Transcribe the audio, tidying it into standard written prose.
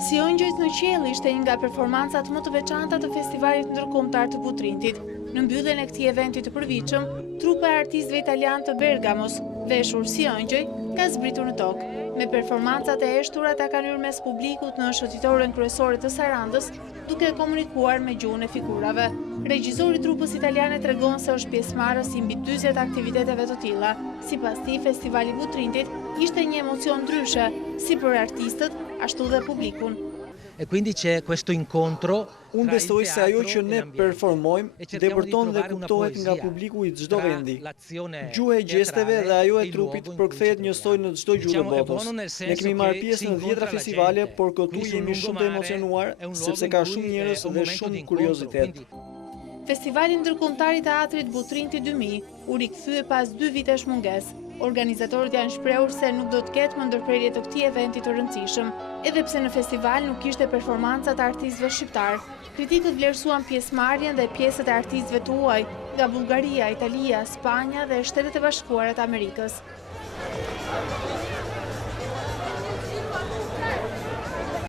Si Onjëjt në qiell ishte një nga performancat më të veçanta të festivalit ndërkombëtar të Butrintit. Në mbylljen e këtij eventi të përvitshëm, trupa e artistëve italian të Bergamos, veshur si ëngjëj, ka zbritur në tokë. Me performancat e eshtura ta kanë hyrë mes publikut në shëtitoren kryesore të Sarandës, duke komunikuar me gjuhën e figurave. Regjizori i trupës italiane tregon se është pjesëmarrës i mbi 40 aktiviteteve të tilla. Sipas tij, festivali Butrintit ishte një emocion ndryshe, si për artistët, ashtu dhe publikun. E quindi c'è questo incontro. Unë besoj se ajo që ne performojmë depërton dhe kuptohet nga publiku i çdo vendi. Gjuha e gjesteve dhe ajo e trupit përkthehet njësoj në çdo gjuhë të botës. Ne kemi marrë pjesë në 10 festivale, por këtu jemi shumë të emocionuar sepse ka shumë njerëz dhe shumë kuriozitet. Festivali ndërkombëtar i teatrit Butrinti 2000 u rikthye pas 2 vitesh mungesë. Organizatorët janë shprehur se nuk do të ketë më ndërprerje të këtij eventi të rëndësishëm, edhe pse në festival nuk kishte performanca të artistëve shqiptar. Kritikët vlerësuan pjesëmarrjen dhe pjesët e artistëve të huaj nga Bullgaria, Italia, Spanja dhe Shtetet e Bashkuara të Amerikës.